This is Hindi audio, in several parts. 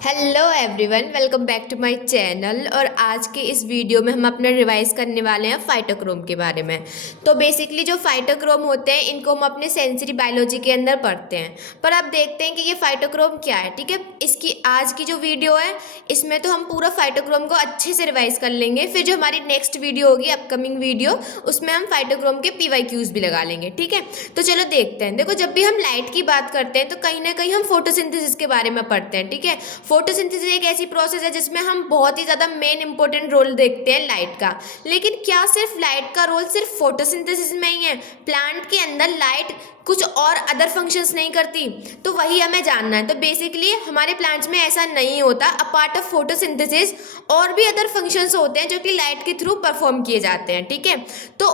Hello everyone, welcome back to my channel. और आज के इस वीडियो में हम अपना रिवाइज करने वाले हैं फाइटोक्रोम के बारे में। तो बेसिकली जो फाइटोक्रोम होते हैं इनको हम अपने सेंसरी बायोलॉजी के अंदर पढ़ते हैं। पर अब देखते हैं कि ये फाइटोक्रोम क्या है। ठीक है, इसकी आज की जो वीडियो है इसमें तो हम पूरा फाइटोक्रोम को अच्छे से रिवाइज कर लेंगे। फिर जो हमारी नेक्स्ट वीडियो होगी, अपकमिंग वीडियो, उसमें हम फाइटोक्रोम के PYQs भी लगा लेंगे। ठीक है, तो चलो देखते हैं। देखो, जब भी हम लाइट की बात करते हैं तो कहीं ना कहीं हम फोटोसिंथेसिस के बारे में पढ़ते हैं। ठीक है, फोटोसिंथेसिस एक ऐसी प्रोसेस है जिसमें हम बहुत ही ज़्यादा मेन इंपॉर्टेंट रोल देखते हैं लाइट का। लेकिन क्या सिर्फ लाइट का रोल सिर्फ फोटोसिंथेसिस में ही है? प्लांट के अंदर लाइट कुछ और अदर फंक्शंस नहीं करती? तो वही हमें जानना है। तो बेसिकली हमारे प्लांट्स में ऐसा नहीं होता। अपार्ट ऑफ फोटोसिंथेसिस और भी अदर फंक्शंस होते हैं जो कि लाइट के थ्रू परफॉर्म किए जाते हैं। ठीक है, तो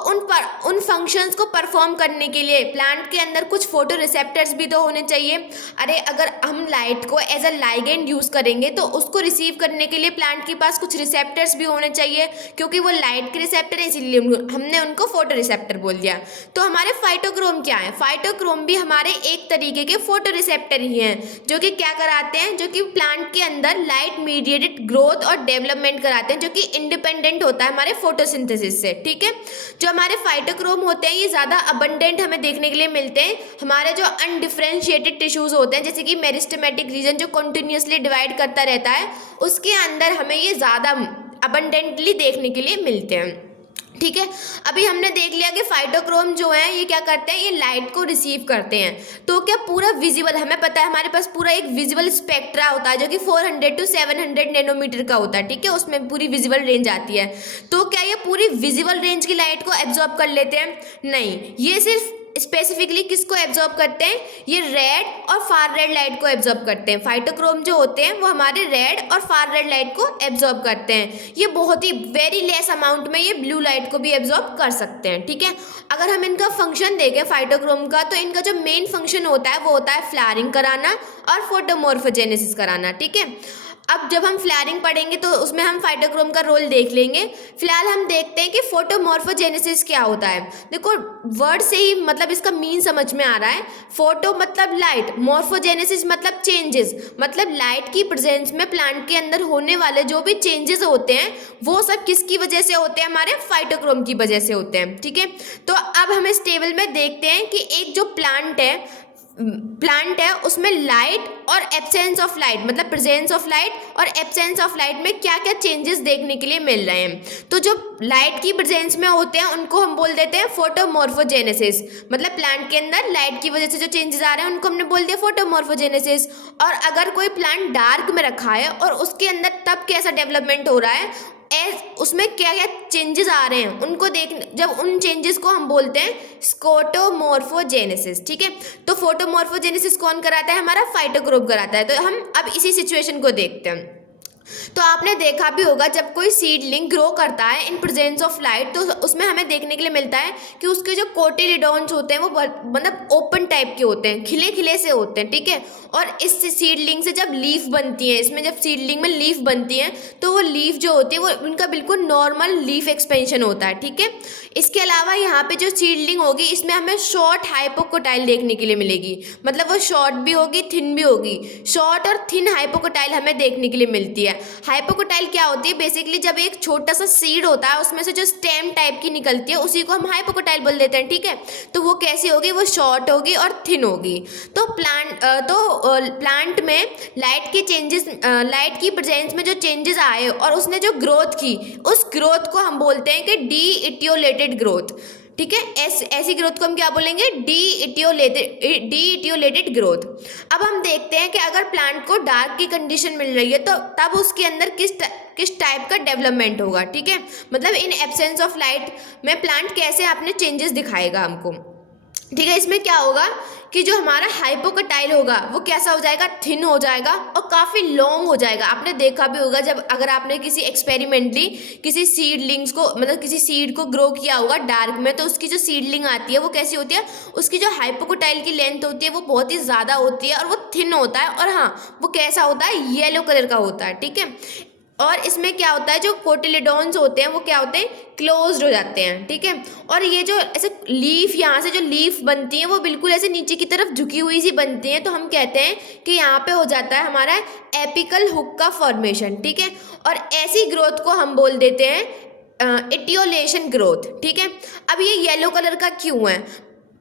उन फंक्शंस को परफॉर्म करने के लिए प्लांट के अंदर कुछ फोटो रिसेप्टर्स भी तो होने चाहिए। अरे, अगर हम लाइट को एज अ लाइगेंड यूज़ करेंगे तो उसको रिसीव करने के लिए प्लांट के पास कुछ रिसेप्टर्स भी होने चाहिए, क्योंकि वो लाइट के रिसेप्टर हैं, इसीलिए हमने उनको फोटो रिसेप्टर बोल दिया। तो हमारे फाइटोक्रोम क्या है? फाइटोक्रोम भी हमारे एक तरीके के फोटो रिसेप्टर ही हैं, जो कि क्या कराते हैं, जो कि प्लांट के अंदर लाइट मीडिएटेड ग्रोथ और डेवलपमेंट कराते हैं, जो कि इंडिपेंडेंट होता है हमारे फोटोसिंथेसिस से। ठीक है, जो हमारे फाइटोक्रोम होते हैं ये ज़्यादा अबंडेंट हमें देखने के लिए मिलते हैं हमारे जो अनडिफरेंशिएटेड टिश्यूज होते हैं, जैसे कि मेरिस्टेमेटिक रीजन जो कंटिन्यूसली डिवाइड करता रहता है, उसके अंदर हमें ये ज़्यादा अबंडेंटली देखने के लिए मिलते हैं। ठीक है, अभी हमने देख लिया कि फाइटोक्रोम जो है ये क्या करते हैं, ये लाइट को रिसीव करते हैं। तो क्या पूरा विजिबल, हमें पता है हमारे पास पूरा एक विजिबल स्पेक्ट्रा होता है जो कि 400 to 700 नैनोमीटर का होता है। ठीक है, उसमें पूरी विजिबल रेंज आती है। तो क्या ये पूरी विजिबल रेंज की लाइट को एब्जॉर्ब कर लेते हैं? नहीं, ये सिर्फ स्पेसिफिकली किसको एब्जॉर्ब करते हैं? ये रेड और फार रेड लाइट को एब्जॉर्ब करते हैं। फाइटोक्रोम जो होते हैं वो हमारे रेड और फार रेड लाइट को एब्जॉर्ब करते हैं। ये बहुत ही वेरी लेस अमाउंट में ये ब्लू लाइट को भी एब्जॉर्ब कर सकते हैं। ठीक है, अगर हम इनका फंक्शन देखें फाइटोक्रोम का, तो इनका जो मेन फंक्शन होता है वो होता है फ्लावरिंग कराना और फोटोमॉर्फोजेनेसिस कराना। ठीक है, अब जब हम फ्लावरिंग पढ़ेंगे तो उसमें हम फाइटोक्रोम का रोल देख लेंगे। फिलहाल हम देखते हैं कि फोटोमॉर्फोजेनेसिस क्या होता है। देखो, वर्ड से ही मतलब इसका मीन समझ में आ रहा है। फोटो मतलब लाइट, मॉर्फोजेनेसिस मतलब चेंजेस, मतलब लाइट की प्रेजेंस में प्लांट के अंदर होने वाले जो भी चेंजेस होते हैं वो सब किसकी वजह से होते हैं? हमारे फाइटोक्रोम की वजह से होते हैं। ठीक है, तो अब हम इस टेबल में देखते हैं कि एक जो प्लांट है उसमें लाइट और एब्सेंस ऑफ लाइट, मतलब प्रेजेंस ऑफ लाइट और एब्सेंस ऑफ लाइट में क्या क्या चेंजेस देखने के लिए मिल रहे हैं। तो जो लाइट की प्रेजेंस में होते हैं उनको हम बोल देते हैं फोटोमॉर्फोजेनेसिस, मतलब प्लांट के अंदर लाइट की वजह से जो चेंजेस आ रहे हैं उनको हमने बोल दिया फोटोमॉर्फोजेनेसिस। और अगर कोई प्लांट डार्क में रखा है और उसके अंदर तब कैसा डेवलपमेंट हो रहा है, उसमें क्या क्या चेंजेस आ रहे हैं उनको देख, जब उन चेंजेस को हम बोलते हैं स्कोटोमॉर्फोजेनेसिस। ठीक है, तो फोटोमॉर्फोजेनेसिस कौन कराता है? हमारा फाइटोक्रोम कराता है। तो हम अब इसी सिचुएशन को देखते हैं। तो आपने देखा भी होगा जब कोई सीडलिंग ग्रो करता है इन प्रेजेंस ऑफ लाइट, तो उसमें हमें देखने के लिए मिलता है कि उसके जो कोटिलिडॉन्स होते हैं वो मतलब ओपन टाइप के होते हैं, खिले खिले से होते हैं। ठीक है, और इस सीडलिंग से जब लीफ बनती है, इसमें जब सीडलिंग में लीफ बनती है तो वो लीफ जो होती है वो उनका बिल्कुल नॉर्मल लीफ एक्सपेंशन होता है। ठीक है, इसके अलावा यहाँ पे जो सीडलिंग होगी इसमें हमें शॉर्ट हाइपोकोटाइल देखने के लिए मिलेगी, मतलब वो शॉर्ट भी होगी थिन भी होगी। शॉर्ट और थिन हाइपोकोटाइल हमें देखने के लिए मिलती है। हाइपोकोटाइल क्या होती है? बेसिकली जब एक छोटा सा सीड होता है उसमें से जो स्टेम टाइप की निकलती है उसी को हम हाइपोकोटाइल बोल देते हैं। ठीक है, तो वो कैसी होगी? वो शॉर्ट होगी और थिन होगी। तो प्लांट में लाइट के चेंजेस, लाइट की प्रेजेंस में जो चेंजेस आए और उसने जो ग्रोथ की, उस ग्रोथ को हम बोलते हैं कि डी इटियोलेटेड ग्रोथ। ठीक है, ऐसी ग्रोथ को हम क्या बोलेंगे? D etiolated growth. अब हम देखते हैं कि अगर प्लांट को डार्क की कंडीशन मिल रही है तो तब उसके अंदर किस टाइप का डेवलपमेंट होगा। ठीक है, मतलब इन एब्सेंस ऑफ लाइट में प्लांट कैसे अपने चेंजेस दिखाएगा हमको। ठीक है, इसमें क्या होगा कि जो हमारा हाइपोकोटाइल होगा वो कैसा हो जाएगा? थिन हो जाएगा और काफ़ी लॉन्ग हो जाएगा। आपने देखा भी होगा जब अगर आपने किसी एक्सपेरिमेंटली किसी सीडलिंग्स को, मतलब किसी सीड को ग्रो किया होगा डार्क में, तो उसकी जो सीडलिंग आती है वो कैसी होती है? उसकी जो हाइपोकोटाइल की लेंथ होती है वो बहुत ही ज़्यादा होती है और वो थिन होता है, और हाँ, वो कैसा होता है? येलो कलर का होता है। ठीक है, और इसमें क्या होता है, जो कोटिलेडॉन्स होते हैं वो क्या होते हैं, क्लोज्ड हो जाते हैं, ठीक है। और ये जो ऐसे लीफ, यहाँ से जो लीफ बनती है वो बिल्कुल ऐसे नीचे की तरफ झुकी हुई सी बनती है, तो हम कहते हैं कि यहाँ पे हो जाता है हमारा एपिकल हुक का फॉर्मेशन, ठीक है। और ऐसी ग्रोथ को हम बोल देते हैं इटियोलेशन ग्रोथ, ठीक है। अब ये येलो कलर का क्यों है,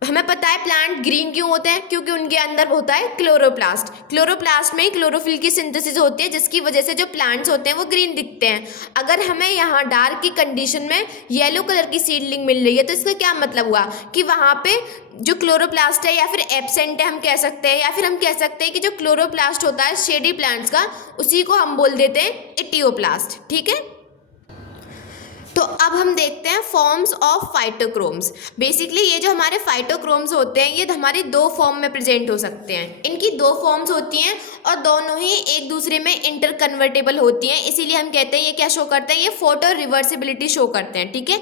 हमें पता है प्लांट ग्रीन क्यों होते हैं, क्योंकि उनके अंदर होता है क्लोरोप्लास्ट। क्लोरोप्लास्ट में ही क्लोरोफिल की सिंथेसिस होती है, जिसकी वजह से जो प्लांट्स होते हैं वो ग्रीन दिखते हैं। अगर हमें यहाँ डार्क की कंडीशन में येलो कलर की सीडलिंग मिल रही है, तो इसका क्या मतलब हुआ कि वहाँ पे जो क्लोरोप्लास्ट है या फिर एब्सेंट है हम कह सकते हैं, या फिर हम कह सकते हैं कि जो क्लोरोप्लास्ट होता है शेडी प्लांट्स का, उसी को हम बोल देते हैं इटियोप्लास्ट, ठीक है। तो अब हम देखते हैं फॉर्म्स ऑफ फाइटोक्रोम्स। बेसिकली ये जो हमारे फाइटोक्रोम्स होते हैं ये हमारी दो फॉर्म में प्रेजेंट हो सकते हैं। इनकी दो फॉर्म्स होती हैं और दोनों ही एक दूसरे में इंटर कन्वर्टेबल होती हैं, इसीलिए हम कहते हैं ये क्या शो करते हैं, ये फोटो रिवर्सिबिलिटी शो करते हैं, ठीक है।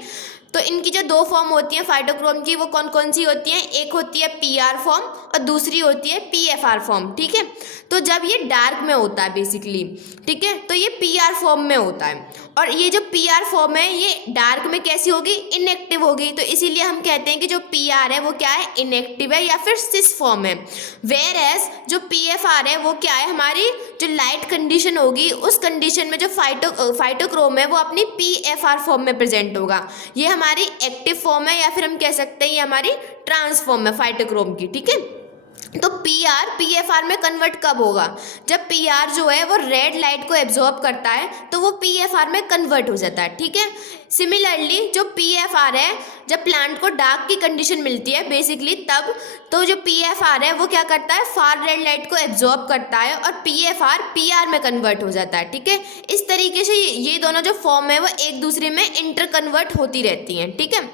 तो इनकी जो दो फॉर्म होती हैं फाइटोक्रोम की, वो कौन कौन सी होती हैं, एक होती है पीआर फॉर्म और दूसरी होती है पीएफआर फॉर्म, ठीक है। तो जब ये डार्क में होता है बेसिकली, ठीक है, तो ये पीआर फॉर्म में होता है। और ये जो पीआर फॉर्म है ये डार्क में कैसी होगी, इनएक्टिव होगी, तो इसीलिए हम कहते हैं कि जो पीआर है वो क्या है, इनएक्टिव है या फिर सिस फॉर्म है। वेयर एज जो पीएफआर है वो क्या है, हमारी जो लाइट कंडीशन होगी उस कंडीशन में जो फाइटोक्रोम है वो अपनी पीएफआर फॉर्म में प्रेजेंट होगा। ये हमारी एक्टिव फॉर्म है या फिर हम कह सकते हैं ये हमारी ट्रांसफॉर्म है फाइटोक्रोम की, ठीक है। तो पीआर पीएफआर में कन्वर्ट कब होगा, जब पीआर जो है वो रेड लाइट को एब्जॉर्ब करता है तो वो पीएफआर में कन्वर्ट हो जाता है, ठीक है। सिमिलरली जो पीएफआर है, जब प्लांट को डार्क की कंडीशन मिलती है बेसिकली तब, तो जो पीएफआर है वो क्या करता है, फार रेड लाइट को एब्जॉर्ब करता है और पीएफआर पीआर में कन्वर्ट हो जाता है, ठीक है। इस तरीके से ये दोनों जो फॉर्म है वो एक दूसरे में इंटर कन्वर्ट होती रहती हैं, ठीक है।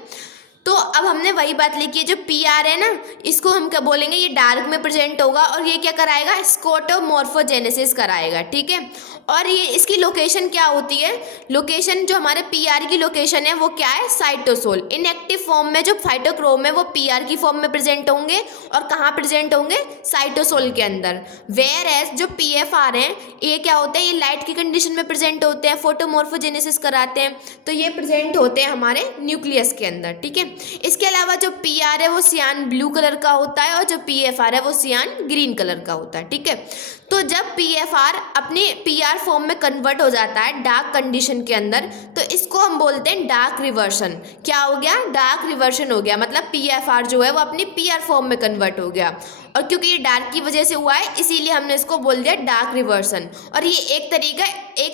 तो अब हमने वही बात लिखी है, जो पीआर है ना इसको हम क्या बोलेंगे, ये डार्क में प्रेजेंट होगा और ये क्या कराएगा, स्कोटोमॉर्फोजेनेसिस कराएगा, ठीक है। और ये इसकी लोकेशन क्या होती है, लोकेशन जो हमारे पीआर की लोकेशन है वो क्या है, साइटोसोल। इनएक्टिव फॉर्म में जो फाइटोक्रोम है वो पीआर की फॉर्म में प्रेजेंट होंगे और कहाँ प्रेजेंट होंगे, साइटोसोल के अंदर। वेयर एज जो पीएफआर हैं ये क्या होते हैं, ये लाइट की कंडीशन में प्रेजेंट होते हैं, फोटोमॉर्फोजेनेसिस कराते हैं, तो ये प्रेजेंट होते हैं हमारे न्यूक्लियस के अंदर, ठीक है। इसके अलावा जो पीआर है वो सियान ब्लू कलर का होता है और जो पीएफआर है वो सियान ग्रीन कलर का होता है, ठीक है। तो जब पीएफआर अपने पीआर फॉर्म में कन्वर्ट हो जाता है डार्क कंडीशन के अंदर, तो इसको हम बोलते हैं डार्क रिवर्शन। क्या हो गया, डार्क रिवर्शन हो गया, मतलब पीएफआर जो है वो अपनी पीआर फॉर्म में कन्वर्ट हो गया। और क्योंकि ये डार्क की वजह से हुआ है इसीलिए हमने इसको बोल दिया डार्क रिवर्सन। और ये एक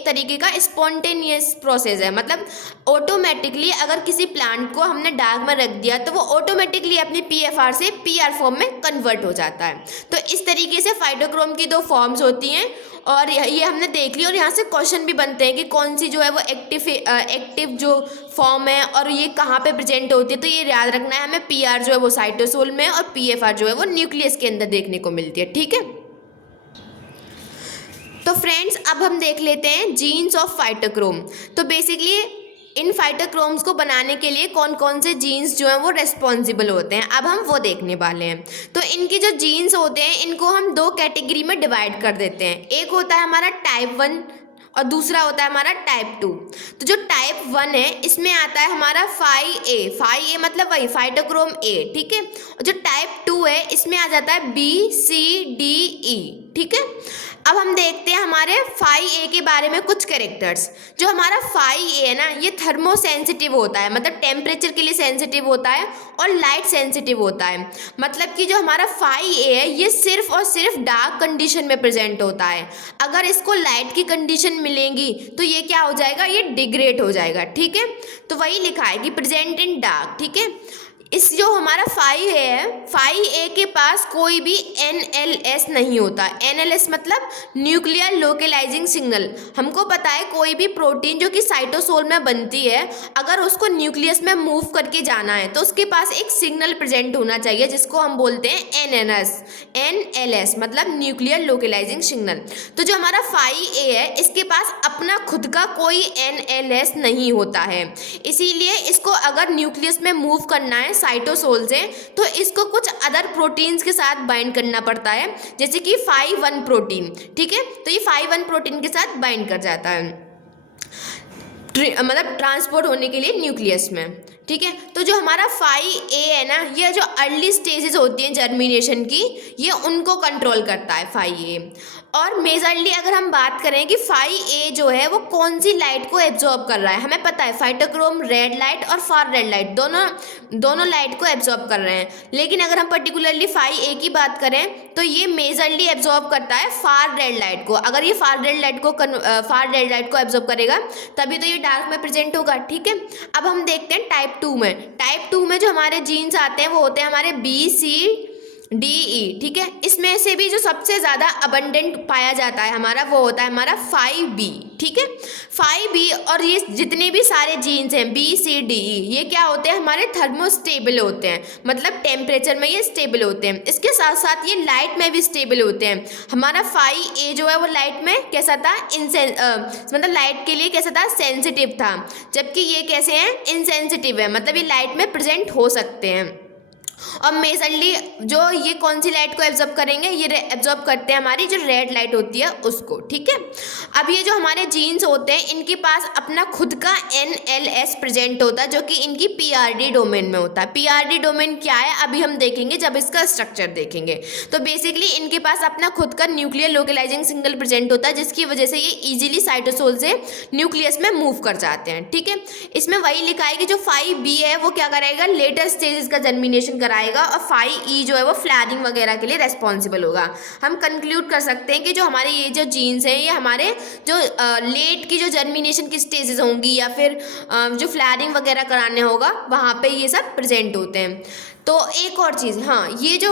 तरीके का स्पॉन्टेनियस प्रोसेस है, मतलब ऑटोमेटिकली अगर किसी प्लांट को हमने डार्क में रख दिया तो वो ऑटोमेटिकली अपनी पीएफआर से पीआर फॉर्म में कन्वर्ट हो जाता है। तो इस तरीके से फाइटोक्रोम की दो फॉर्म्स होती हैं और ये हमने देख ली। और यहाँ से क्वेश्चन भी बनते हैं कि कौन सी जो है वो एक्टिव जो फॉर्म है और ये कहाँ पे प्रेजेंट होती है। तो ये याद रखना है हमें, पीआर जो है वो साइटोसोल में और पीएफआर जो है वो न्यूक्लियस के अंदर देखने को मिलती है, ठीक है। तो फ्रेंड्स अब हम देख लेते हैं जीन्स ऑफ फाइटोक्रोम। तो बेसिकली इन फाइटोक्रोम्स को बनाने के लिए कौन कौन से जीन्स जो हैं वो रेस्पॉन्सिबल होते हैं, अब हम वो देखने वाले हैं। तो इनके जो जीन्स होते हैं इनको हम दो कैटेगरी में डिवाइड कर देते हैं। एक होता है हमारा टाइप 1 और दूसरा होता है हमारा टाइप 2। तो जो टाइप 1 है इसमें आता है हमारा 5A मतलब वही फाइटोक्रोम A, ठीक है। और जो टाइप 2 है इसमें आ जाता है BCDE, ठीक है। अब हम देखते हैं हमारे 5A के बारे में कुछ कैरेक्टर्स। जो हमारा 5A है ना ये थर्मो सेंसिटिव होता है, मतलब टेम्परेचर के लिए सेंसिटिव होता है और लाइट सेंसिटिव होता है। मतलब कि जो हमारा 5A है ये सिर्फ और सिर्फ डार्क कंडीशन में प्रेजेंट होता है। अगर इसको लाइट की कंडीशन मिलेंगी तो ये क्या हो जाएगा, ये डिग्रेड हो जाएगा, ठीक है। तो वही लिखा है कि प्रेजेंट इन डार्क, ठीक है। इस जो हमारा 5A के पास कोई भी NLS नहीं होता। NLS मतलब न्यूक्लियर लोकलाइजिंग सिग्नल। हमको पता है कोई भी प्रोटीन जो कि साइटोसोल में बनती है अगर उसको न्यूक्लियस में मूव करके जाना है तो उसके पास एक सिग्नल प्रेजेंट होना चाहिए जिसको हम बोलते हैं NLS मतलब न्यूक्लियर लोकलाइजिंग सिग्नल। तो जो हमारा 5A है इसके पास अपना खुद का कोई NLS नहीं होता है, इसीलिए इसको अगर न्यूक्लियस में मूव करना है साइटोसोल से तो इसको कुछ अदर प्रोटीन्स के साथ बाइंड करना पड़ता है, जैसे कि 5-1 प्रोटीन, ठीक है। तो ये 5-1 प्रोटीन के साथ बाइंड कर जाता है। मतलब ट्रांसपोर्ट होने के लिए न्यूक्लियस में। ठीक है, तो जो हमारा 5A है ना, ये जो अर्ली स्टेजेस होती हैं जर्मिनेशन की, ये उनको कंट्रोल करता है 5A। और मेजरली अगर हम बात करें कि 5A जो है वो कौन सी लाइट को एब्जॉर्ब कर रहा है, हमें पता है फाइटोक्रोम रेड लाइट और फार रेड लाइट दोनों लाइट को एब्जॉर्ब कर रहे हैं, लेकिन अगर हम पर्टिकुलरली 5A की बात करें तो ये मेजरली एब्जॉर्ब करता है फार रेड लाइट को। अगर ये फार रेड लाइट को एब्जॉर्ब करेगा तभी तो ये डार्क में प्रेजेंट होगा। ठीक है, अब हम देखते हैं टाइप 2 में जो हमारे जीन्स आते हैं वो होते हैं हमारे BCDE। ठीक है, इसमें से भी जो सबसे ज़्यादा अबंडेंट पाया जाता है हमारा वो होता है हमारा 5B। ठीक है, 5B और ये जितने भी सारे जीन्स हैं BCDE, ये क्या होते हैं हमारे थर्मोस्टेबल होते हैं, मतलब टेम्परेचर में ये स्टेबल होते हैं। इसके साथ साथ ये लाइट में भी स्टेबल होते हैं। हमारा 5A जो है वो लाइट में कैसा था, मतलब लाइट के लिए कैसा था, सेंसिटिव था, जबकि ये कैसे हैं, इनसेंसिटिव है, मतलब ये लाइट में प्रेजेंट हो सकते हैं। और मेजरली जो ये कौन सी लाइट को एब्जॉर्ब करेंगे, ये एब्जॉर्ब करते हैं हमारी जो रेड लाइट होती है उसको। ठीक है, अब ये जो हमारे जीन्स होते हैं इनके पास अपना खुद का NLS प्रेजेंट होता है, जो कि इनकी PRD डोमेन में होता है। PRD डोमेन क्या है अभी हम देखेंगे जब इसका स्ट्रक्चर देखेंगे। तो बेसिकली इनके पास अपना खुद का न्यूक्लियर लोकलाइजिंग सिग्नल प्रेजेंट होता है, जिसकी वजह से ये इजीली साइटोसोल से न्यूक्लियस में मूव कर जाते हैं। ठीक है, इसमें वही लिखा है कि जो 5B है वो क्या करेगा, लेटर स्टेजेस का जर्मिनेशन कराएगा, और 5E जो है वो फ्लैरिंग वगैरह के लिए रेस्पॉन्सिबल होगा। हम कंक्लूड कर सकते हैं कि जो हमारे ये जो जीन्स हैं ये हमारे जो लेट की जो जर्मिनेशन की स्टेजेस होंगी या फिर जो फ्लैरिंग वगैरह कराने होगा वहाँ पे ये सब प्रेजेंट होते हैं। तो एक और चीज़, हाँ, ये जो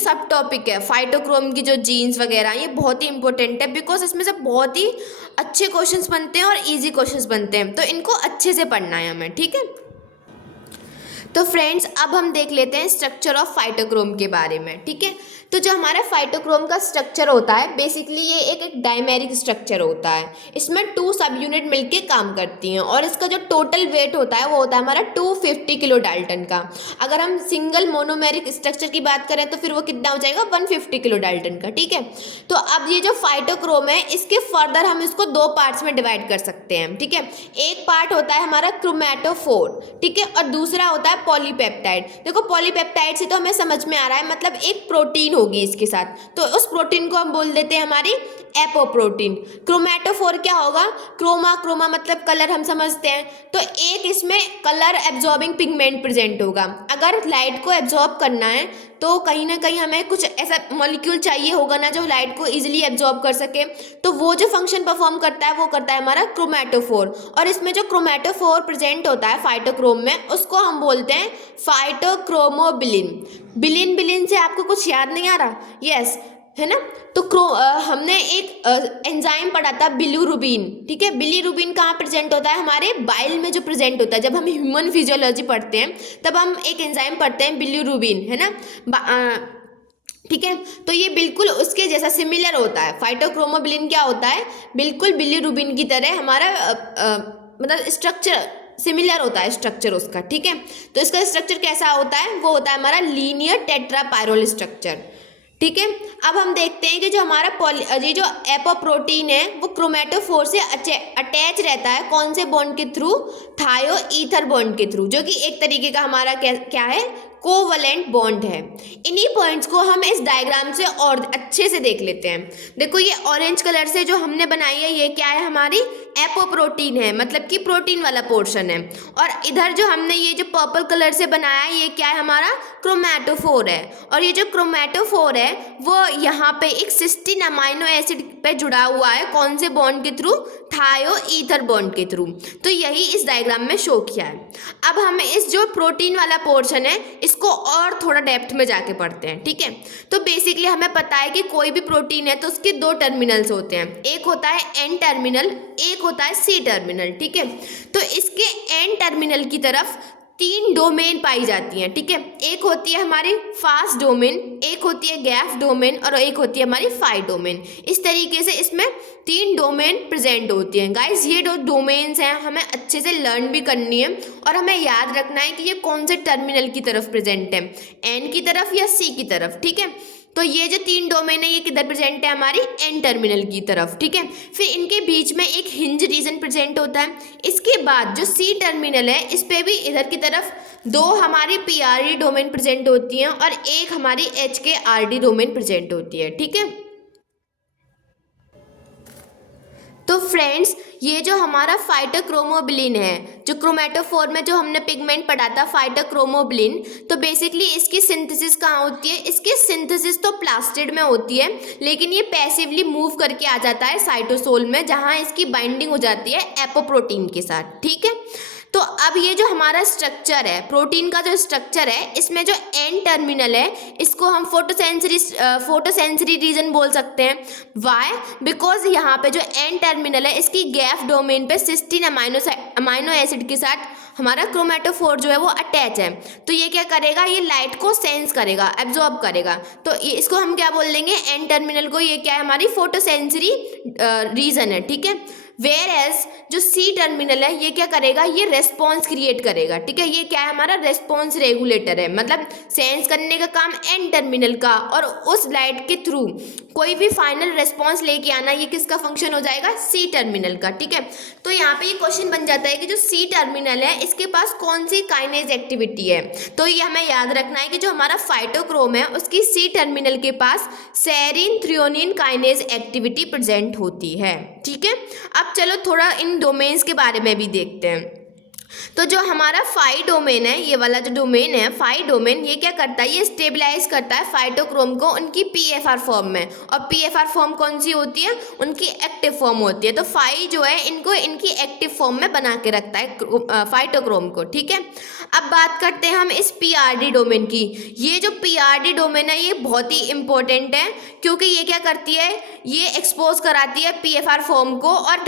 सब टॉपिक है फाइटोक्रोम की जो जीन्स वगैरह, ये बहुत ही इंपॉर्टेंट है, बिकॉज इसमें से बहुत ही अच्छे क्वेश्चंस बनते हैं और इजी क्वेश्चंस बनते हैं, तो इनको अच्छे से पढ़ना है हमें। ठीक है, तो फ्रेंड्स अब हम देख लेते हैं स्ट्रक्चर ऑफ फाइटोक्रोम के बारे में। ठीक है, तो जो हमारा फाइटोक्रोम का स्ट्रक्चर होता है बेसिकली ये एक डायमेरिक स्ट्रक्चर होता है। इसमें 2 सब यूनिट मिलके काम करती हैं और इसका जो टोटल वेट होता है वो होता है हमारा 250 किलो डाल्टन का। अगर हम सिंगल मोनोमेरिक स्ट्रक्चर की बात करें तो फिर वो कितना हो जाएगा, 150 किलो डाल्टन का। ठीक है, तो अब ये जो फाइटोक्रोम है इसके फर्दर हम इसको 2 पार्ट्स में डिवाइड कर सकते हैं। ठीक है, एक पार्ट होता है हमारा क्रोमैटोफोर, ठीक है, और दूसरा होता है पॉलीपेप्टाइड। देखो पॉलीपेप्टाइड से तो हमें समझ में आ रहा है, मतलब एक प्रोटीन होगी इसके साथ, तो उस प्रोटीन को हम बोल देते हैं हमारी एपोप्रोटीन। क्रोमैटोफोर क्या होगा, क्रोमा मतलब कलर हम समझते हैं, तो एक इसमें कलर एब्जॉर्बिंग पिगमेंट प्रेजेंट होगा। अगर लाइट को एब्जॉर्ब करना है तो कहीं ना कहीं हमें कुछ ऐसा मॉलिक्यूल चाहिए होगा ना जो लाइट को इजीली एब्जॉर्ब कर सके, तो वो जो फंक्शन परफॉर्म करता है वो करता है हमारा क्रोमैटोफोर। और इसमें जो क्रोमैटोफोर प्रेजेंट होता है फाइटोक्रोम में उसको हम बोलते हैं फाइटोक्रोमोबिलिन। बिलिन से आपको कुछ याद नहीं आ रहा, यस है ना, तो हमने एक एंजाइम पढ़ा था बिलीरुबिन। ठीक है, बिलीरुबिन कहाँ प्रेजेंट होता है, हमारे बाइल में जो प्रेजेंट होता है। जब हम ह्यूमन फिजियोलॉजी पढ़ते हैं तब हम एक एंजाइम पढ़ते हैं बिलीरुबिन, है ना। ठीक है, तो ये बिल्कुल उसके जैसा सिमिलर होता है। फाइटोक्रोमोबिलिन क्या होता है, बिल्कुल बिलीरुबिन की तरह हमारा मतलब स्ट्रक्चर सिमिलर होता है, स्ट्रक्चर उसका। ठीक है, तो इसका स्ट्रक्चर कैसा होता है, वो होता है हमारा लीनियर टेट्रापायरोल स्ट्रक्चर। ठीक है, अब हम देखते हैं कि जो हमारा ये जो एपोप्रोटीन है वो क्रोमैटोफोर से अटैच रहता है, कौन से बॉन्ड के थ्रू, थायो ईथर बॉन्ड के थ्रू, जो कि एक तरीके का हमारा क्या है, कोवलेंट बॉन्ड है। इन्हीं पॉइंट्स को हम इस डायग्राम से और अच्छे से देख लेते हैं। देखो ये ऑरेंज कलर से जो हमने बनाई है ये क्या है, हमारी एपोप्रोटीन है, मतलब कि प्रोटीन वाला पोर्शन है। और इधर जो हमने ये जो पर्पल कलर से बनाया है ये क्या है, हमारा क्रोमैटोफोर है। और ये जो क्रोमैटोफोर है वो यहाँ पे एक सिस्टीन अमाइनो एसिड पे जुड़ा हुआ है, कौन से बॉन्ड के थ्रू, थायो ईथर बॉन्ड के थ्रू। तो यही इस डायग्राम में शो किया है। अब हम इस जो प्रोटीन वाला पोर्शन है इसको और थोड़ा डेप्थ में जाके पढ़ते हैं। ठीक है, तो बेसिकली हमें पता है कि कोई भी प्रोटीन है तो उसके 2 टर्मिनल्स होते हैं, एक होता है एन टर्मिनल, एक होता है सी टर्मिनल। ठीक है, तो इसके एन टर्मिनल की तरफ 3 डोमेन पाई जाती हैं। ठीक है, एक होती है हमारी फास्ट डोमेन, एक होती है गैफ डोमेन और एक होती है हमारी फाई डोमेन। इस तरीके से इसमें 3 डोमेन प्रेजेंट होती हैं। गाइस ये 2 डोमेन्स हैं, हमें अच्छे से लर्न भी करनी है और हमें याद रखना है कि ये कौन से टर्मिनल की तरफ प्रेजेंट है, एन की तरफ या सी की तरफ। ठीक है, तो ये जो 3 डोमेन है ये किधर प्रेजेंट है, हमारी एन टर्मिनल की तरफ, ठीक है। फिर इनके बीच में एक हिंज रीजन प्रेजेंट होता है। इसके बाद जो सी टर्मिनल है इस पे भी इधर की तरफ 2 हमारी P R D domain present होती हैं और एक हमारी एच के आर डी डोमेन प्रेजेंट होती है, ठीक है। तो फ्रेंड्स, ये जो हमारा फाइटोक्रोमोबिलिन है, जो क्रोमेटोफोर में जो हमने पिगमेंट पढ़ा था फाइटोक्रोमोबिलिन, तो बेसिकली इसकी सिंथेसिस कहाँ होती है, इसकी सिंथेसिस तो प्लास्टिड में होती है, लेकिन ये पैसिवली मूव करके आ जाता है साइटोसोल में, जहाँ इसकी बाइंडिंग हो जाती है एपोप्रोटीन के साथ, ठीक है। तो अब ये जो हमारा स्ट्रक्चर है, प्रोटीन का जो स्ट्रक्चर है, इसमें जो एन टर्मिनल है इसको हम फोटोसेंसरी रीजन बोल सकते हैं। वाई? बिकॉज यहाँ पे जो एन टर्मिनल है इसकी गैप डोमेन पे सिस्टीन अमाइनो एसिड के साथ हमारा क्रोमेटोफोर जो है वो अटैच है। तो ये क्या करेगा, ये लाइट को सेंस करेगा, एब्जॉर्ब करेगा। तो ये इसको हम क्या बोल देंगे, एन टर्मिनल को, ये क्या है, हमारी फोटोसेंसरी रीजन है, ठीक है। वेयर एज जो सी टर्मिनल है ये क्या करेगा, ये रेस्पॉन्स क्रिएट करेगा, ठीक है। ये क्या है, हमारा रेस्पॉन्स रेगुलेटर है, मतलब सेंस करने का काम एन टर्मिनल का, और उस लाइट के थ्रू कोई भी फाइनल रेस्पॉन्स लेके आना, ये किसका फंक्शन हो जाएगा, सी टर्मिनल का, ठीक है। तो यहाँ पे ये क्वेश्चन बन जाता है कि जो सी टर्मिनल है इसके पास कौन सी काइनेज एक्टिविटी है। तो ये हमें याद रखना है कि जो हमारा फाइटोक्रोम है उसकी सी टर्मिनल के पास serine threonine kinase activity present होती है, ठीक है। अब चलो थोड़ा इन डोमेन्स के बारे में भी देखते हैं। तो जो हमारा फाई डोमेन है, ये वाला जो डोमेन है फाई डोमेन, ये क्या करता है, ये स्टेबलाइज करता है फाइटोक्रोम को उनकी पीएफआर फॉर्म में। और पीएफआर फॉर्म कौन सी होती है, उनकी एक्टिव फॉर्म होती है। तो फाई जो है इनको इनकी एक्टिव फॉर्म में बना के रखता है फाइटोक्रोम को, ठीक है। अब बात करते हैं हम इस पीआरडी डोमेन की। ये जो पीआरडी डोमेन है ये बहुत ही इंपॉर्टेंट है, क्योंकि ये क्या करती है, ये एक्सपोज कराती है पीएफआर फॉर्म को और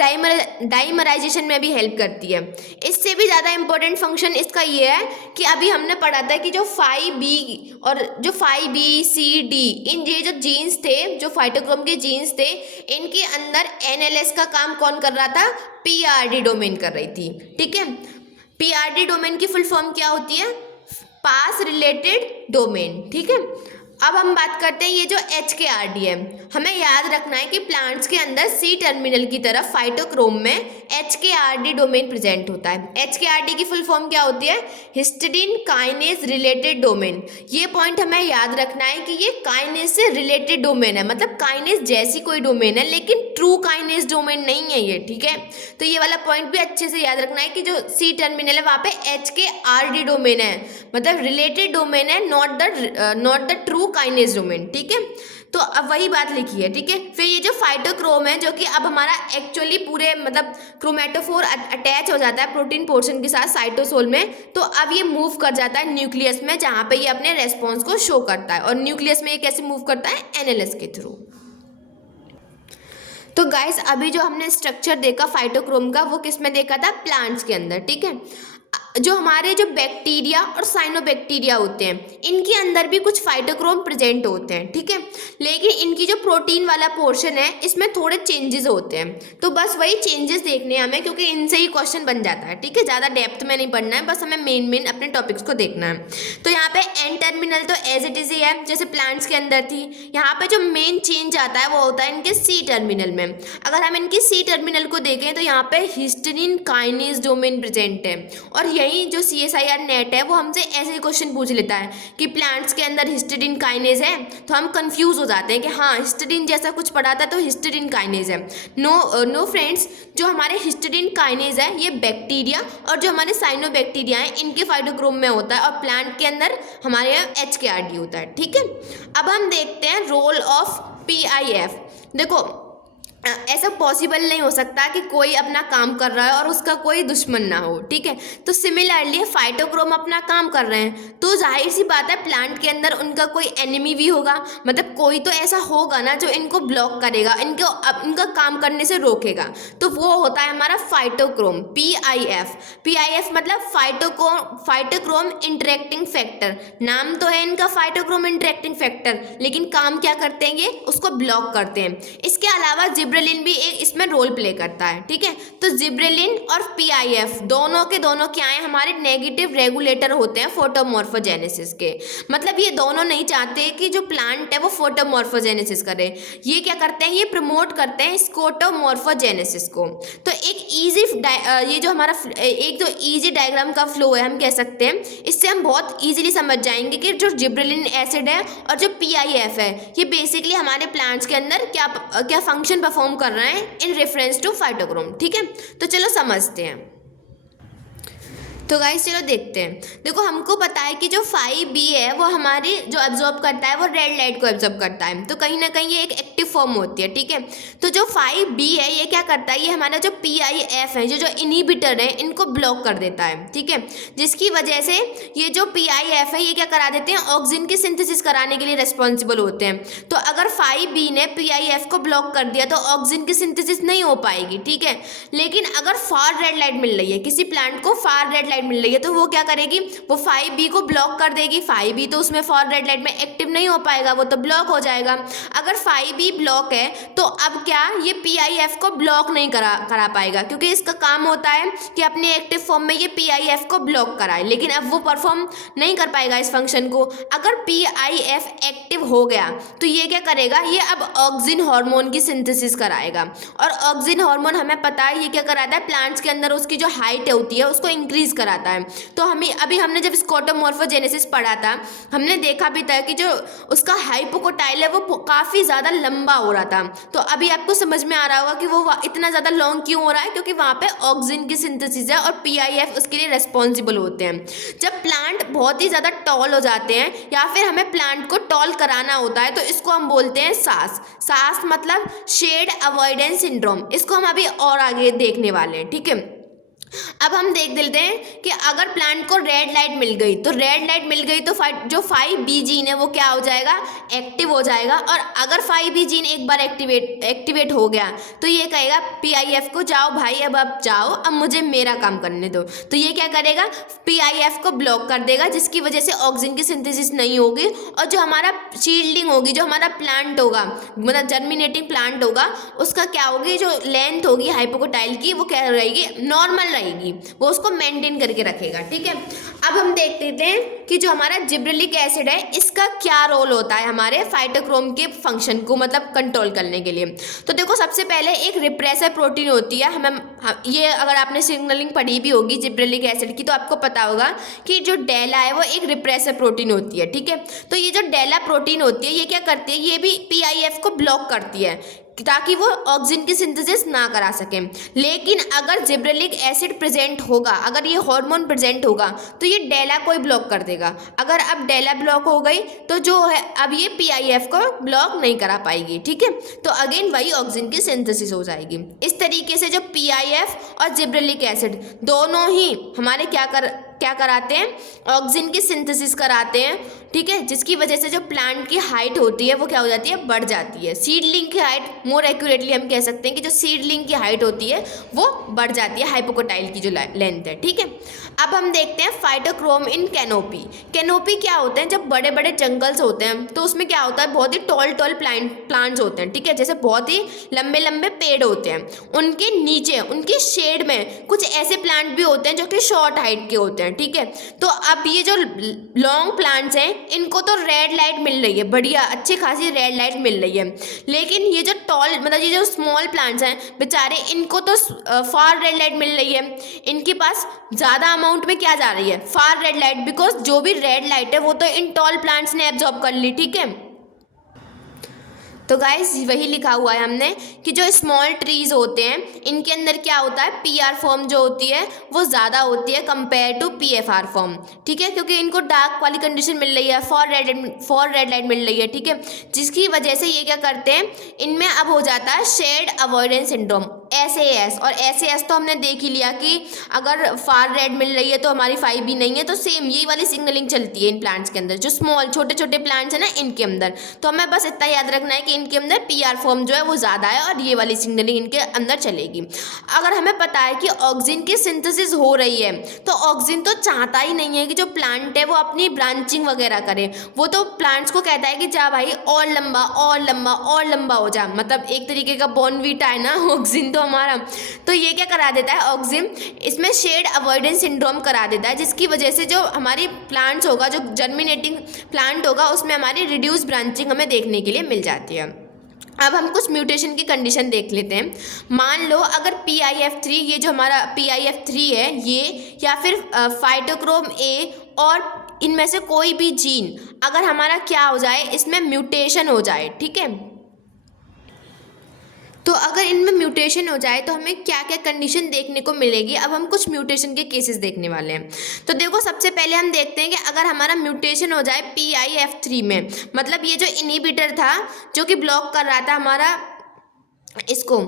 डाइमराइजेशन में भी हेल्प करती है। इससे भी ज़्यादा इंपॉर्टेंट फंक्शन इसका ये है कि अभी हमने पढ़ा था कि जो फाई बी और जो फाई बी सी डी, इन ये जो जीन्स थे, जो फाइटोक्रोम के जीन्स थे, इनके अंदर एनएलएस का काम कौन कर रहा था, पीआरडी डोमेन कर रही थी, ठीक है। पीआरडी डोमेन की फुल फॉर्म क्या होती है, पास रिलेटेड डोमेन, ठीक है। अब हम बात करते हैं ये जो एच के आर डी है, हमें याद रखना है कि प्लांट्स के अंदर सी टर्मिनल की तरफ फाइटोक्रोम में एच के आर डी डोमेन प्रेजेंट होता है। एच के आर डी की फुल फॉर्म क्या होती है, हिस्टिडीन काइनेज रिलेटेड डोमेन। ये पॉइंट हमें याद रखना है कि ये काइनेज से रिलेटेड डोमेन है, मतलब काइनेज जैसी कोई डोमेन है लेकिन ट्रू काइनेज डोमेन नहीं है ये, ठीक है। तो ये वाला पॉइंट भी अच्छे से याद रखना है कि जो सी टर्मिनल है वहाँ पे एच के आर डी डोमेन है, मतलब रिलेटेड डोमेन है, not the true kinase domain, ठीक है। तो अब वही बात लिखी है, ठीक है। फिर ये जो फाइटोक्रोम है, जो कि अब हमारा एक्चुअली पूरे मतलब क्रोमेटोफोर अटैच हो जाता है प्रोटीन पोर्शन के साथ साइटोसोल में, तो अब ये मूव कर जाता है न्यूक्लियस में, जहाँ पे ये अपने रेस्पॉन्स को शो करता है। और न्यूक्लियस में ये कैसे मूव करता है, एनएलएस के थ्रू। तो गाइस, अभी जो हमने स्ट्रक्चर देखा फाइटोक्रोम का, वो किस में देखा था, प्लांट्स के अंदर, ठीक है। जो हमारे जो बैक्टीरिया और साइनोबैक्टीरिया होते हैं, इनके अंदर भी कुछ फाइटोक्रोम प्रेजेंट होते हैं, ठीक है। लेकिन इनकी जो प्रोटीन वाला पोर्शन है इसमें थोड़े चेंजेस होते हैं। तो बस वही चेंजेस देखने हैं हमें, क्योंकि इनसे ही क्वेश्चन बन जाता है, ठीक है। ज़्यादा डेप्थ में नहीं पढ़ना है, बस हमें मेन अपने टॉपिक्स को देखना है। तो यहाँ पे एन टर्मिनल तो एज इट इज ही है, जैसे प्लांट्स के अंदर थी। यहाँ पे जो मेन चेंज आता है वो होता है इनके सी टर्मिनल में। अगर हम इनकी सी टर्मिनल को देखें तो यहाँ पे हिस्टिडीन काइनेज डोमेन प्रेजेंट है। और यही जो CSIR नेट है वो हमसे ऐसे क्वेश्चन पूछ लेता है कि प्लांट्स के अंदर हिस्टिडीन काइनेज है, तो हम कंफ्यूज हो जाते हैं कि हाँ हिस्टिडीन जैसा कुछ पढ़ा था तो हिस्टिडीन काइनेज है। नो फ्रेंड्स, जो हमारे हिस्टिडीन काइनेज है ये बैक्टीरिया और जो हमारे साइनोबैक्टीरिया हैं इनके फाइटोक्रोम में होता है, और प्लांट के अंदर हमारे यहाँ HKRD होता है, ठीक है। अब हम देखते हैं रोल ऑफ PIF। देखो, ऐसा पॉसिबल नहीं हो सकता कि कोई अपना काम कर रहा है और उसका कोई दुश्मन ना हो, ठीक है। तो सिमिलरली फाइटोक्रोम अपना काम कर रहे हैं, तो जाहिर सी बात है प्लांट के अंदर उनका कोई एनिमी भी होगा, मतलब कोई तो ऐसा होगा ना जो इनको ब्लॉक करेगा, इनका काम करने से रोकेगा। तो वो होता है हमारा फाइटोक्रोम, PIF मतलब फाइटोक्रोम इंटरेक्टिंग फैक्टर। नाम तो है इनका फाइटोक्रोम इंटरेक्टिंग फैक्टर, लेकिन काम क्या करते हैं, ये उसको ब्लॉक करते हैं। इसके अलावा जिब्रेलिन भी एक इसमें रोल प्ले करता है, ठीक है। तो जिब्रेलिन और PIF दोनों के दोनों क्या है, हमारे नेगेटिव रेगुलेटर होते हैं फोटोमॉर्फोजेनेसिस के। मतलब ये दोनों नहीं चाहते कि जो प्लांट है वो फोटोमॉर्फोजेनेसिस करे, ये क्या करते हैं, ये प्रमोट करते हैं स्कोटोमॉर्फोजेनेसिस को। तो एक ईजी ये जो हमारा एक जो ईजी डायग्राम का फ्लो है हम कह सकते हैं, इससे हम बहुत ईजिली समझ जाएंगे कि जो जिब्रेलिन एसिड है और जो PIF है ये बेसिकली हमारे प्लांट्स के अंदर क्या क्या फंक्शन परफॉर्म कर रहे हैं इन रेफरेंस टू फाइटोक्रोम, ठीक है। तो चलो समझते हैं। तो गाइस चलो देखते हैं। देखो हमको पता है कि जो 5B है वो हमारी जो एब्जॉर्ब करता है वो रेड लाइट को एब्जॉर्ब करता है, तो कहीं ना कहीं ये एक एक्टिव फॉर्म होती है, ठीक है। तो जो 5B है ये क्या करता है, ये हमारा जो PIF है जो इनहिबिटर है इनको ब्लॉक कर देता है, ठीक है। जिसकी वजह से ये जो PIF है ये क्या करा देते हैं, ऑक्सीजन की सिंथेसिस कराने के लिए रिस्पॉन्सिबल होते हैं। तो अगर 5B ने PIF को ब्लॉक कर दिया तो ऑक्सीजन की सिंथेसिस नहीं हो पाएगी, ठीक है। लेकिन अगर फार रेड लाइट मिल रही है, किसी प्लांट को फार रेड मिल रही है, तो वो क्या करेगी, वो 5B को ब्लॉक कर देगी। 5B तो उसमें फार रेड लाइट में एक्टिव नहीं हो पाएगा, वो तो ब्लॉक हो जाएगा। अगर 5B ब्लॉक है तो अब क्या, ये PIF को ब्लॉक नहीं करा पाएगा, क्योंकि इसका काम होता है कि अपने एक्टिव फॉर्म में ये PIF को ब्लॉक कराए, लेकिन अब वो परफॉर्म नहीं कर पाएगा इस फंक्शन को। अगर PIF एक्टिव हो गया तो ये क्या करेगा, ये अब ऑक्सिन हार्मोन की सिंथेसिस कराएगा। और ऑक्सिन हार्मोन हमें पता है ये क्या कराता है, प्लांट्स के अंदर उसकी जो हाइट होती है उसको इंक्रीज कराता है। तो हमने जब स्कोटोमॉर्फोजेनेसिस पढ़ा था, हमने देखा भी था कि जो उसका हाइपोकोटाइल है वो काफ़ी ज़्यादा लंबा हो रहा था। तो अभी आपको समझ में आ रहा होगा कि वो इतना ज़्यादा लॉन्ग क्यों हो रहा है, क्योंकि वहाँ पे ऑक्सीजन की सिंथेसिस है और PIF उसके लिए रेस्पॉन्सिबल होते हैं। जब प्लांट बहुत ही ज़्यादा टॉल हो जाते हैं या फिर हमें प्लांट को टॉल कराना होता है तो इसको हम बोलते हैं सास मतलब शेड अवॉइडेंस सिंड्रोम। इसको हम अभी और आगे देखने वाले हैं, ठीक है। अब हम देख लेते हैं कि अगर प्लांट को रेड लाइट मिल गई तो जो 5B जीन है वो क्या हो जाएगा, एक्टिव हो जाएगा। और अगर 5B जीन एक बार एक्टिवेट हो गया तो ये कहेगा PIF को, जाओ भाई अब जाओ, अब मुझे मेरा काम करने दो। तो ये क्या करेगा, PIF को ब्लॉक कर देगा, जिसकी वजह से ऑक्सीजन की सिंथेसिस नहीं होगी और जो हमारा शील्डिंग होगी, जो हमारा प्लांट होगा मतलब जर्मिनेटिंग प्लांट होगा, उसका क्या होगी, जो लेंथ होगी हाइपोकोटाइल की वो क्या रहेगी, नॉर्मल रहेगी, वो उसको मेंटेन करके रखेगा, ठीक है। अब हम देख लेते हैं कि जो हमारा जिब्रेलिक एसिड है इसका क्या रोल होता है हमारे फाइटोक्रोम के फंक्शन को मतलब कंट्रोल करने के लिए। तो देखो सबसे पहले एक रिप्रेसर प्रोटीन होती है, ये अगर आपने सिग्नलिंग पढ़ी भी होगी जिब्रेलिक एसिड की तो आपको पता होगा कि जो डेला है वो एक रिप्रेसर प्रोटीन होती है, ठीक है। तो ये जो डेला प्रोटीन होती है ये क्या करती है, ये भी PIF को ब्लॉक करती है ताकि वो ऑक्सीजन की सिंथेसिस ना करा सकें। लेकिन अगर जिब्रेलिक एसिड प्रेजेंट होगा, अगर ये हार्मोन प्रेजेंट होगा तो ये डेला को ही ब्लॉक कर देगा। अगर अब डेला ब्लॉक हो गई तो जो है अब ये PIF को ब्लॉक नहीं करा पाएगी, ठीक है। तो अगेन वही ऑक्सीजन की सिंथेसिस हो जाएगी। इस तरीके से जो PIF और जिब्रेलिक एसिड दोनों ही हमारे क्या कराते हैं, ऑक्सीजन की सिंथेसिस कराते हैं, ठीक है। जिसकी वजह से जो प्लांट की हाइट होती है वो क्या हो जाती है, बढ़ जाती है। सीडलिंग की हाइट, मोर एक्यूरेटली हम कह सकते हैं कि जो सीडलिंग की हाइट होती है वो बढ़ जाती है, हाइपोकोटाइल की जो लेंथ है, ठीक है। अब हम देखते हैं फाइटोक्रोम इन कैनोपी। कैनोपी क्या होते हैं, जब बड़े बड़े जंगल्स होते हैं तो उसमें क्या होता है, बहुत ही टॉल प्लांट्स होते हैं, ठीक है। जैसे बहुत ही लंबे लंबे पेड़ होते हैं, उनके नीचे उनके शेड में कुछ ऐसे प्लांट भी होते हैं जो कि शॉर्ट हाइट के होते हैं, ठीक है। तो अब ये जो लॉन्ग प्लांट्स हैं इनको तो रेड लाइट मिल रही है, बढ़िया अच्छी खासी रेड लाइट मिल रही है। लेकिन ये जो टॉल मतलब ये जो स्मॉल प्लांट्स हैं बेचारे, इनको तो फार रेड लाइट मिल रही है, इनके पास ज़्यादा अमाउंट में क्या जा रही है, फार रेड लाइट, बिकॉज जो भी रेड लाइट है वो तो इन टॉल प्लांट्स ने एब्जॉर्ब कर ली, ठीक है। तो गाइस वही लिखा हुआ है हमने कि जो स्मॉल ट्रीज होते हैं इनके अंदर क्या होता है, PR फॉर्म जो होती है वो ज़्यादा होती है कंपेयर टू PFR फॉर्म, ठीक है। क्योंकि इनको डार्क वाली कंडीशन मिल रही है, फॉर रेड लाइट मिल रही है, ठीक है। जिसकी वजह से ये क्या करते हैं, इनमें अब हो जाता है शेड अवॉइडेंस सिंड्रोम, SAS। और SAS तो हमने देख ही लिया कि अगर फार रेड मिल रही है तो हमारी 5B नहीं है, तो सेम यही वाली सिग्नलिंग चलती है इन प्लांट्स के अंदर, जो स्मॉल छोटे छोटे प्लांट्स हैं ना इनके अंदर। तो हमें बस इतना याद रखना है कि इनके अंदर पीआर फॉर्म जो है वो ज़्यादा है और ये वाली सिग्नलिंग इनके अंदर चलेगी। अगर हमें पता है कि ऑक्सिन की सिंथेसिस हो रही है तो ऑक्सिन तो चाहता ही नहीं है कि जो प्लांट है वो अपनी ब्रांचिंग वगैरह करे, वो तो प्लांट्स को कहता है कि जा भाई और लंबा और लंबा और लंबा हो जा, मतलब एक तरीके का बॉर्नवीटा है ना ऑक्सिन तो हमारा। तो ये क्या करा देता है ऑक्सिन, इसमें शेड अवॉइडेंस सिंड्रोम करा देता है, जिसकी वजह से जो हमारी प्लांट्स होगा, जो जर्मिनेटिंग प्लांट होगा, उसमें हमारी रिड्यूस ब्रांचिंग हमें देखने के लिए मिल जाती है। अब हम कुछ म्यूटेशन की कंडीशन देख लेते हैं। मान लो अगर PIF3, ये जो हमारा PIF3 है ये, या फिर फाइटोक्रोम ए और इनमें से कोई भी जीन अगर हमारा क्या हो जाए, इसमें म्यूटेशन हो जाए, ठीक है। तो अगर इनमें म्यूटेशन हो जाए तो हमें क्या क्या कंडीशन देखने को मिलेगी। अब हम कुछ म्यूटेशन के केसेस देखने वाले हैं। तो देखो सबसे पहले हम देखते हैं कि अगर हमारा म्यूटेशन हो जाए PIF3 में, मतलब ये जो इनहिबिटर था जो कि ब्लॉक कर रहा था हमारा इसको,